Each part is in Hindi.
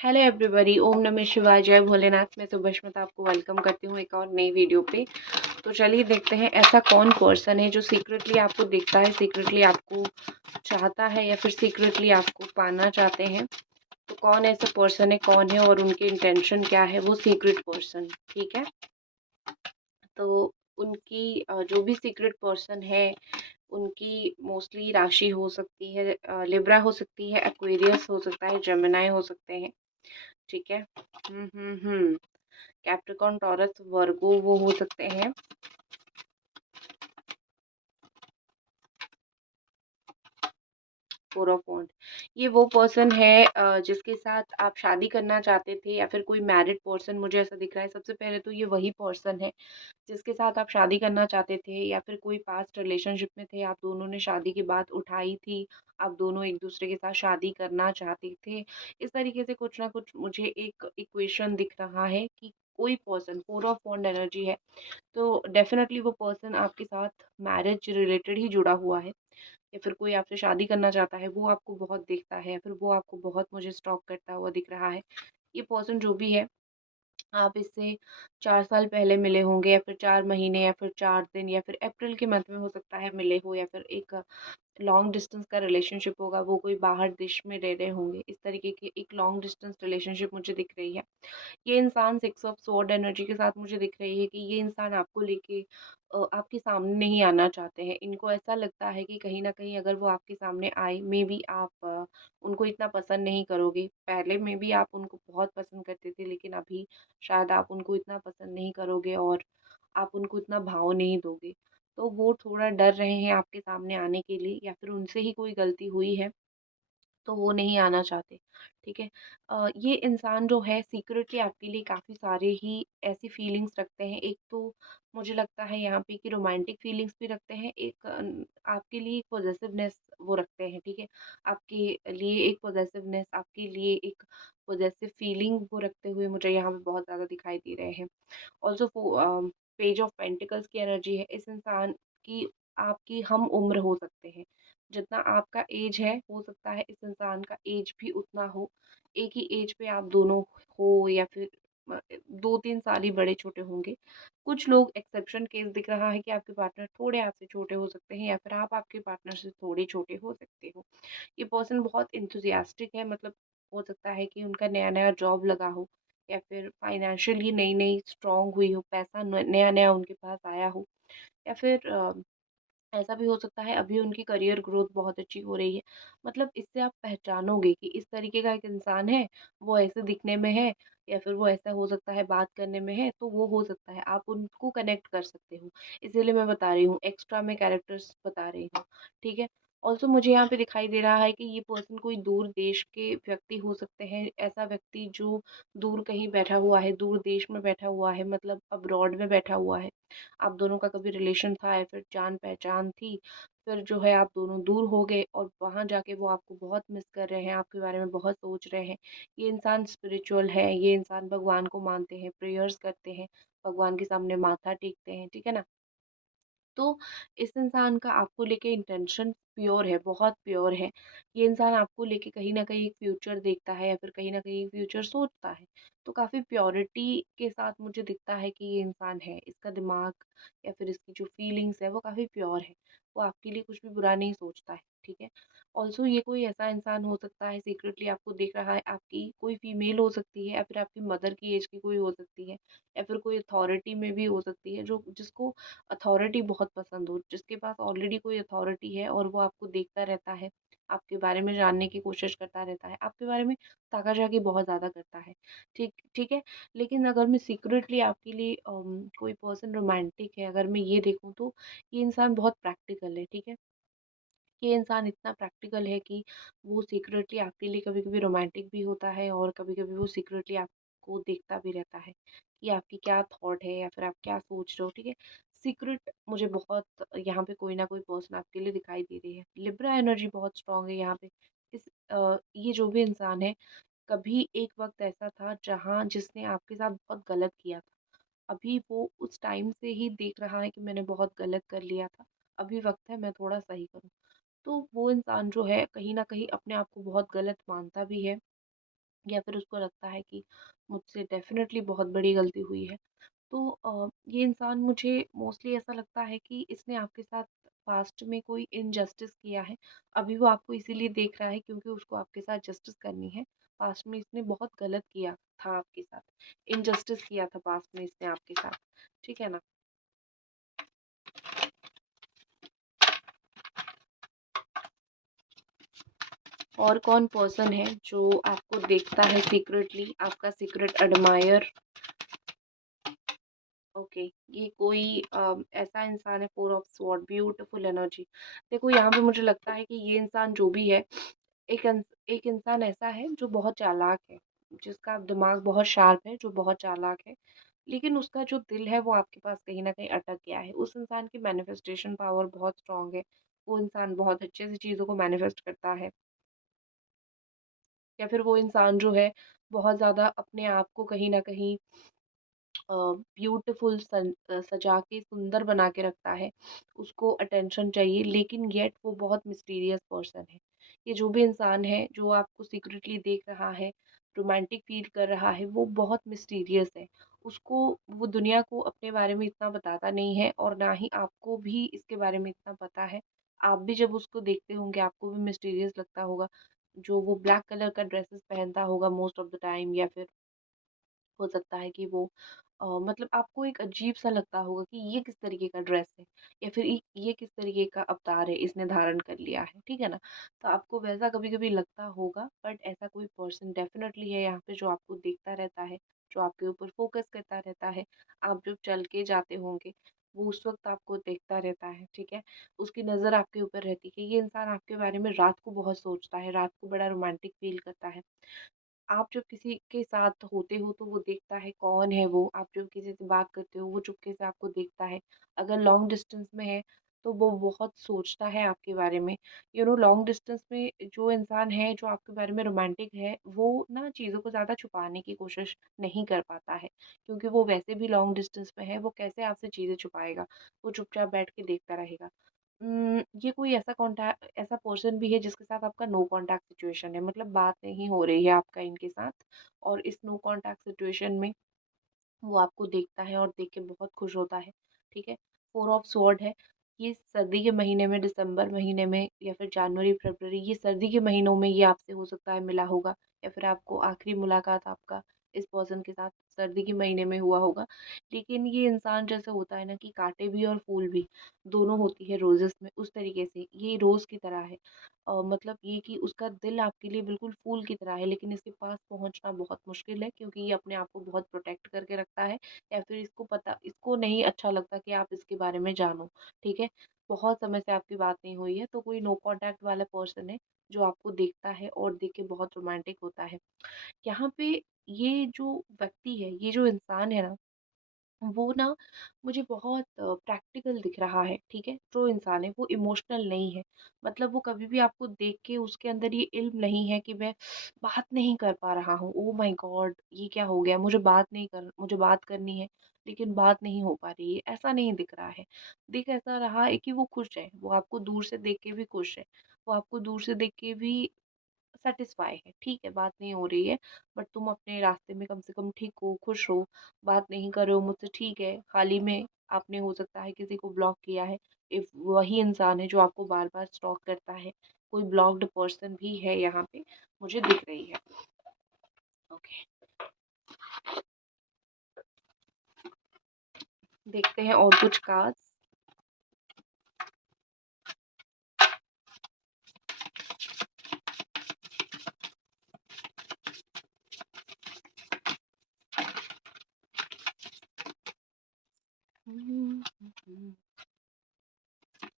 हेलो एवरीबॉडी, ओम नमः शिवाय, जय भोलेनाथ। मैं सुभष्मिता आपको वेलकम करती हूँ एक और नई वीडियो पे। तो चलिए देखते हैं ऐसा कौन पर्सन है जो सीक्रेटली आपको देखता है, सीक्रेटली आपको चाहता है या फिर सीक्रेटली आपको पाना चाहते हैं। तो कौन ऐसा पर्सन है, कौन है और उनके इंटेंशन क्या है, वो सीक्रेट पर्सन। ठीक है, तो उनकी जो भी सीक्रेट पर्सन है उनकी मोस्टली राशि हो सकती है लिब्रा हो सकती है, एक्वेरियस हो सकता है, जेमिनाई हो सकते हैं। ठीक है। कैप्रिकॉर्न, टॉरस, वर्गो वो हो सकते हैं। फोर ऑफ वॉन्ड, ये वो पर्सन है जिसके साथ आप शादी करना चाहते थे या फिर कोई मैरिड पर्सन, मुझे ऐसा दिख रहा है। सबसे पहले तो ये वही पर्सन है जिसके साथ आप शादी करना चाहते थे या फिर कोई पास्ट रिलेशनशिप में थे, आप दोनों ने शादी की बात उठाई थी, आप दोनों एक दूसरे के साथ शादी करना चाहते थे। इस तरीके से कुछ ना कुछ मुझे एक इक्वेशन दिख रहा है कि कोई person, four of wand energy है, तो डेफिनेटली वो पर्सन आपके साथ मैरिज रिलेटेड ही जुड़ा हुआ है या फिर कोई आपसे शादी करना चाहता है। वो आपको बहुत देखता है, फिर वो आपको बहुत मुझे स्टॉक करता हुआ दिख रहा है। ये पर्सन जो भी है, आप इससे 4 साल पहले मिले होंगे या फिर 4 महीने या फिर 4 दिन या फिर अप्रैल के मंथ में हो सकता है मिले हो, या फिर एक लॉन्ग डिस्टेंस का रिलेशनशिप होगा, वो कोई बाहर देश में रह रहे होंगे। इस तरीके की एक लॉन्ग डिस्टेंस रिलेशनशिप मुझे दिख रही है। ये इंसान सिक्स ऑफ स्वॉर्ड एनर्जी के साथ मुझे दिख रही है कि ये इंसान आपको लेके आपके सामने नहीं आना चाहते हैं। इनको ऐसा लगता है कि कहीं न कहीं अगर वो आपके सामने आए, मे बी आप उनको इतना पसंद नहीं करोगे। पहले में भी आप उनको बहुत पसंद करते थे, लेकिन अभी शायद आप उनको इतना पसंद नहीं करोगे और आप उनको इतना भाव नहीं दोगे। तो वो थोड़ा डर रहे हैं आपके सामने आने के लिए, या फिर उनसे ही कोई गलती हुई है तो वो नहीं आना चाहते। ठीक है। ये इंसान जो है सीक्रेटली आपके लिए काफ़ी सारे ही ऐसी फीलिंग्स रखते हैं। एक तो मुझे लगता है यहाँ पे कि रोमांटिक फीलिंग्स भी रखते हैं, एक आपके लिए पॉजेसिवनेस वो रखते हैं। ठीक है, आपके लिए एक पॉजेसिवनेस, आपके लिए एक पॉजेसिव फीलिंग वो रखते हुए मुझे यहाँ पे बहुत ज़्यादा दिखाई दे रहे हैं। ऑल्सो पेज ऑफ पेंटिकल्स की एनर्जी है। इस इंसान की आपकी हम उम्र हो सकते हैं, जितना आपका एज है हो सकता है इस इंसान का एज भी उतना हो। एक ही एज पे आप दोनों हो या फिर 2-3 साल ही बड़े छोटे होंगे। कुछ लोग एक्सेप्शन केस दिख रहा है कि आपके पार्टनर थोड़े आपसे छोटे हो सकते हैं या फिर आप आपके पार्टनर से थोड़े छोटे हो सकते हो। ये पर्सन बहुत इंथुसियास्टिक है, मतलब हो सकता है कि उनका नया नया जॉब लगा हो या फिर फाइनेंशियली नई नई स्ट्रांग हुई हो, पैसा नया नया उनके पास आया हो, या फिर ऐसा भी हो सकता है अभी उनकी करियर ग्रोथ बहुत अच्छी हो रही है। मतलब इससे आप पहचानोगे कि इस तरीके का एक इंसान है, वो ऐसे दिखने में है या फिर वो ऐसा हो सकता है बात करने में है, तो वो हो सकता है आप उनको कनेक्ट कर सकते हो। इसीलिए मैं बता रही हूँ, एक्स्ट्रा में कैरेक्टर्स बता रही हूँ। ठीक है। ऑल्सो मुझे यहाँ पे दिखाई दे रहा है कि ये पर्सन कोई दूर देश के व्यक्ति हो सकते हैं। ऐसा व्यक्ति जो दूर कहीं बैठा हुआ है, दूर देश में बैठा हुआ है, मतलब अब्रॉड में बैठा हुआ है। आप दोनों का कभी रिलेशन था या फिर जान पहचान थी, फिर जो है आप दोनों दूर हो गए और वहाँ जाके वो आपको बहुत मिस कर रहे हैं, आपके बारे में बहुत सोच रहे हैं। ये इंसान स्पिरिचुअल है, ये इंसान भगवान को मानते हैं, प्रेयर्स करते हैं, भगवान के सामने माथा टेकते हैं। ठीक है ना। तो इस इंसान का आपको लेके इंटेंशन प्योर है, बहुत प्योर है। ये इंसान आपको लेके कहीं न कहीं एक फ्यूचर देखता है या फिर कहीं न कहीं फ्यूचर सोचता है। तो काफ़ी प्योरिटी के साथ मुझे दिखता है कि ये इंसान है। इसका दिमाग या फिर इसकी जो फीलिंग्स है वो काफ़ी प्योर है। वो आपके लिए कुछ भी बुरा नहीं सोचता है। ठीक है। ऑल्सो ये कोई ऐसा इंसान हो सकता है सीक्रेटली आपको देख रहा है, आपकी कोई फीमेल हो सकती है या फिर आपकी मदर की एज की कोई हो सकती है या फिर कोई अथॉरिटी में भी हो सकती है, जो जिसको अथॉरिटी बहुत पसंद हो, जिसके पास ऑलरेडी कोई अथॉरिटी है और वो आपको देखता रहता है, आपके बारे में जानने की कोशिश करता रहता है, आपके बारे में ताका-झाकी बहुत ज़्यादा करता है। ठीक ठीक है। लेकिन अगर मैं सीक्रेटली आपके लिए कोई पर्सन रोमांटिक है, अगर मैं ये देखूँ तो ये इंसान बहुत प्रैक्टिकल है। ठीक है। ये इंसान इतना प्रैक्टिकल है कि वो सीक्रेटली आपके लिए कभी-कभी रोमांटिक भी होता है और कभी-कभी वो सीक्रेटली आपको देखता भी रहता है कि आपकी क्या थॉट है या फिर आप क्या सोच रहे हो। ठीक है। सीक्रेट मुझे बहुत यहाँ पे कोई ना कोई पर्सन आपके लिए दिखाई दे रही है। लिब्रा एनर्जी बहुत स्ट्रांग है यहाँ पे। इस ये जो भी इंसान है, कभी एक वक्त ऐसा था जहाँ जिसने आपके साथ बहुत गलत किया था। अभी वो उस टाइम से ही देख रहा है कि मैंने बहुत गलत कर लिया था, अभी वक्त है मैं थोड़ा सही करूँ। तो वो इंसान जो है कहीं न कहीं अपने आप को बहुत गलत मानता भी है या फिर उसको लगता है कि मुझसे डेफ़िनेटली बहुत बड़ी गलती हुई है। तो ये इंसान मुझे मोस्टली ऐसा लगता है कि इसने आपके साथ पास्ट में कोई इनजस्टिस किया है। अभी वो आपको इसीलिए देख रहा है क्योंकि उसको आपके साथ जस्टिस करनी है। पास्ट में इसने बहुत गलत किया था आपके साथ, इनजस्टिस किया था पास्ट में इसने आपके साथ, ठीक है ना? और कौन पर्सन है जो आपको देखता है सीक्रेटली, आपका सीक्रेट एडमायर? ओके, ये कोई ऐसा इंसान है, four of sword, beautiful energy. देखो यहाँ पे मुझे लगता है कि ये इंसान जो भी है, एक इंसान ऐसा है जो बहुत चालाक है, जिसका दिमाग बहुत शार्प है, जो बहुत चालाक है, लेकिन उसका जो दिल है वो आपके पास कहीं ना कहीं अटक गया है। उस इंसान की मैनिफेस्टेशन पावर बहुत स्ट्रांग है। वो इंसान बहुत अच्छे से चीज़ों को मैनिफेस्ट करता है, या फिर वो इंसान जो है बहुत ज़्यादा अपने आप को कहीं ना कहीं ब्यूटीफुल सजा के सुंदर बना के रखता है। उसको अटेंशन चाहिए, लेकिन येट वो बहुत मिस्टीरियस पर्सन है। ये जो भी इंसान है जो आपको सीक्रेटली देख रहा है, रोमांटिक फील कर रहा है, वो बहुत मिस्टीरियस है। उसको वो दुनिया को अपने बारे में इतना बताता नहीं है, और ना ही आपको भी इसके बारे में इतना पता है। आप भी जब उसको देखते होंगे आपको भी मिस्टीरियस लगता होगा। जो वो ब्लैक कलर का ड्रेसेस पहनता होगा मोस्ट ऑफ द टाइम, या फिर हो सकता है कि वो मतलब आपको एक अजीब सा लगता होगा कि ये किस तरीके का ड्रेस है, या फिर ये किस तरीके का अवतार है इसने धारण कर लिया है, ठीक है ना? तो आपको वैसा कभी कभी लगता होगा, बट ऐसा कोई पर्सन डेफिनेटली है यहाँ पे जो आपको देखता रहता है, जो आपके ऊपर फोकस करता रहता है। आप जब चल के जाते होंगे, वो उस वक्त आपको देखता रहता है, ठीक है? उसकी नज़र आपके ऊपर रहती है। ये इंसान आपके बारे में रात को बहुत सोचता है, रात को बड़ा रोमांटिक फील करता है। आप जब किसी के साथ होते हो तो वो देखता है कौन है वो, आप जब किसी से बात करते हो वो चुपके से आपको देखता है। अगर लॉन्ग डिस्टेंस में है तो वो बहुत सोचता है आपके बारे में। लॉन्ग डिस्टेंस में जो इंसान है जो आपके बारे में रोमांटिक है, वो ना चीज़ों को ज़्यादा छुपाने की कोशिश नहीं कर पाता है, क्योंकि वो वैसे भी लॉन्ग डिस्टेंस में है। वो कैसे आपसे चीज़ें छुपाएगा? वो चुपचाप बैठ के देखता रहेगा। ये कोई ऐसा पर्सन भी है जिसके साथ आपका नो कांटेक्ट सिचुएशन है, मतलब बात नहीं हो रही है आपका इनके साथ, और इस नो कांटेक्ट सिचुएशन में वो आपको देखता है और देख के बहुत खुश होता है, ठीक है? फोर ऑफ स्वॉर्ड है। ये सर्दी के महीने में, दिसंबर महीने में, या फिर जनवरी फरवरी, ये सर्दी के महीनों में ये आपसे हो सकता है मिला होगा, या फिर आपको आखिरी मुलाकात आपका इस पर्सन के साथ सर्दी के महीने में हुआ होगा। लेकिन ये इंसान जैसे होता है ना कि कांटे भी और फूल भी दोनों होती है रोजेस में, उस तरीके से ये रोज की तरह है। मतलब ये कि उसका दिल आपके लिए बिल्कुल फूल की तरह है, लेकिन इसके पास पहुंचना बहुत मुश्किल है, क्योंकि ये अपने आप को बहुत प्रोटेक्ट करके रखता है, या फिर इसको नहीं अच्छा लगता कि आप इसके बारे में जानो, ठीक है? बहुत समय से आपकी बात नहीं हुई है, तो कोई नो कांटेक्ट वाला पर्सन है जो आपको देखता है और देख के बहुत रोमांटिक होता है। यहाँ पे ये जो व्यक्ति है, ये जो इंसान है ना, वो ना मुझे बहुत प्रैक्टिकल दिख रहा है, ठीक है? जो इंसान है वो इमोशनल नहीं है। मतलब वो कभी भी आपको देख के उसके अंदर ये इल्म नहीं है कि मैं बात नहीं कर पा रहा हूँ, ओह माय गॉड ये क्या हो गया, मुझे बात करनी है लेकिन बात नहीं हो पा रही है, ऐसा नहीं दिख रहा है। दिख ऐसा रहा है कि वो खुश है, वो आपको दूर से देख के भी खुश है, वो आपको दूर से देख के भी सैटिस्फाई है, ठीक है, बात नहीं हो रही है, बट तुम अपने रास्ते में कम से कम ठीक हो, खुश हो, बात नहीं कर रहे हो मुझसे, ठीक है। हाल ही में आपने हो सकता है किसी को ब्लॉक किया है, इफ वही इंसान है जो आपको बार बार स्टॉक करता है, कोई ब्लॉक्ड पर्सन भी है यहाँ पे, मुझे दिख रही है। ओके, देखते हैं और कुछ कार्ड्स।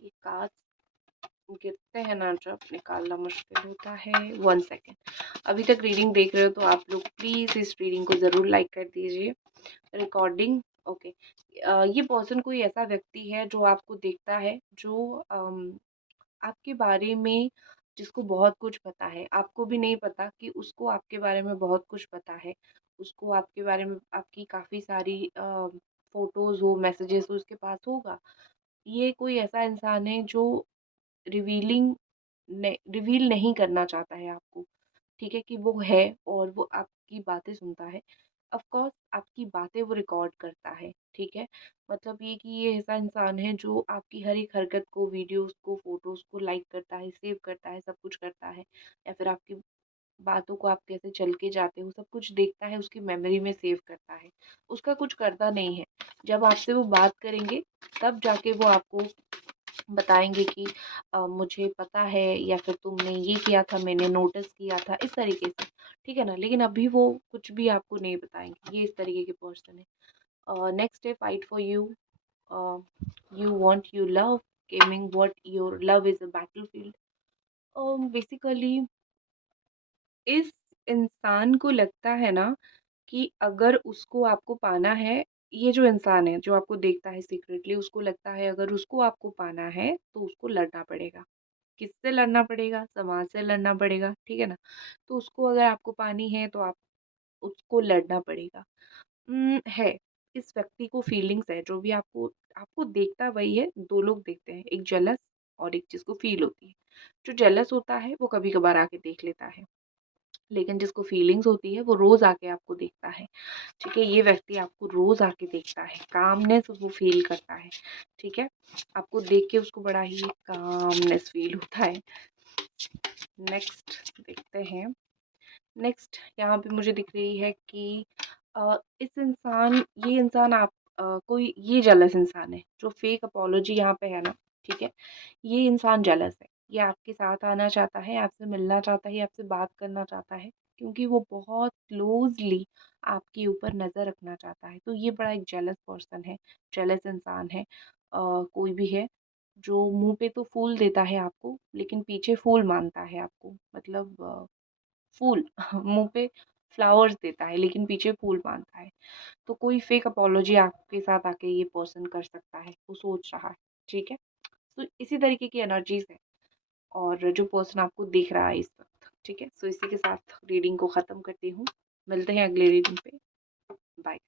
ये कार्ड्स गिरते हैं ना जब, निकालना मुश्किल होता है। 1 सेकेंड। अभी तक रीडिंग देख रहे हो तो आप लोग प्लीज इस रीडिंग को जरूर लाइक कर दीजिए। Recording, okay. ये पर्सन कोई ऐसा व्यक्ति है जो आपको देखता है, जो आपके बारे में, जिसको बहुत कुछ पता है, आपको भी नहीं पता कि उसको आपके बारे में बहुत कुछ पता है। उसको आपके बारे में आपकी काफ़ी सारी फोटोज हो, मैसेजेस हो, उसके पास होगा। ये कोई ऐसा इंसान है जो रिवीलिंग रिवील नहीं करना चाहता है आपको, ठीक है, कि वो है और वो आपकी बातें सुनता है। ऑफ कोर्स आपकी बातें वो रिकॉर्ड करता है, ठीक है? मतलब ये कि ये ऐसा इंसान है जो आपकी हर एक हरकत को, वीडियोज़ को, फ़ोटोज़ को लाइक करता है, सेव करता है, सब कुछ करता है, या फिर आपकी बातों को आप कैसे चल के जाते हो, सब कुछ देखता है, उसकी मेमोरी में सेव करता है। उसका कुछ करता नहीं है। जब आपसे वो बात करेंगे, तब जाके वो आपको बताएँगे कि मुझे पता है, या फिर तुमने ये किया था, मैंने नोटिस किया था, इस तरीके से, ठीक है ना? लेकिन अभी वो कुछ भी आपको नहीं बताएँगे, ये इस तरीके के पर्सन है। नेक्स्ट है fight for you, you want your love, gaming what your love is a battlefield. Basically इस इंसान को लगता है ना कि अगर उसको आपको पाना है, ये जो इंसान है, जो आपको देखता है सीक्रेटली, उसको लगता है अगर उसको आपको पाना है, तो उसको लड़ना पड़ेगा। किससे लड़ना पड़ेगा? समाज से लड़ना पड़ेगा, ठीक है ना? तो उसको अगर आपको पानी है, तो आप उसको लड़ना पड़ेगा। है, इस व्यक्ति को फीलिंग्स है, जो भी आपको आपको देखता वही है, 2 लोग देखते हैं, एक जेलस और एक जिसको फ़ील होती है। जो जेलस होता है, वो कभी-कभार आके देख लेता है। लेकिन जिसको फीलिंग्स होती है वो रोज़ आके आपको देखता है, ठीक है? ये व्यक्ति आपको रोज़ आके देखता है, कामनेस वो फ़ील करता है, ठीक है? आपको देख के उसको बड़ा ही कामनेस फ़ील होता है। नेक्स्ट देखते हैं। नेक्स्ट यहाँ पे मुझे दिख रही है कि इस इंसान ये इंसान आप कोई ये जेलस इंसान है, जो फेक अपॉलॉजी यहाँ पे है ना, ठीक है? ये इंसान जेलस है। ये आपके साथ आना चाहता है, आपसे मिलना चाहता है, आपसे बात करना चाहता है, क्योंकि वो बहुत क्लोज़ली आपके ऊपर नज़र रखना चाहता है। तो ये बड़ा एक जेलस पर्सन है, जेलस इंसान है। कोई भी है जो मुँह पे तो फूल देता है आपको, लेकिन पीछे फूल माँगता है आपको। मतलब फूल मुँह पे फ्लावर्स देता है, लेकिन पीछे फूल माँगता है। तो कोई फेक अपॉलॉजी आपके साथ आके ये पर्सन कर सकता है, वो सोच रहा है, ठीक है? तो इसी तरीके की एनर्जीज़ है, और जो पर्सन आपको देख रहा है इस वक़्त, ठीक है? सो इसी के साथ रीडिंग को ख़त्म करती हूँ। मिलते हैं अगले रीडिंग पे। बाय।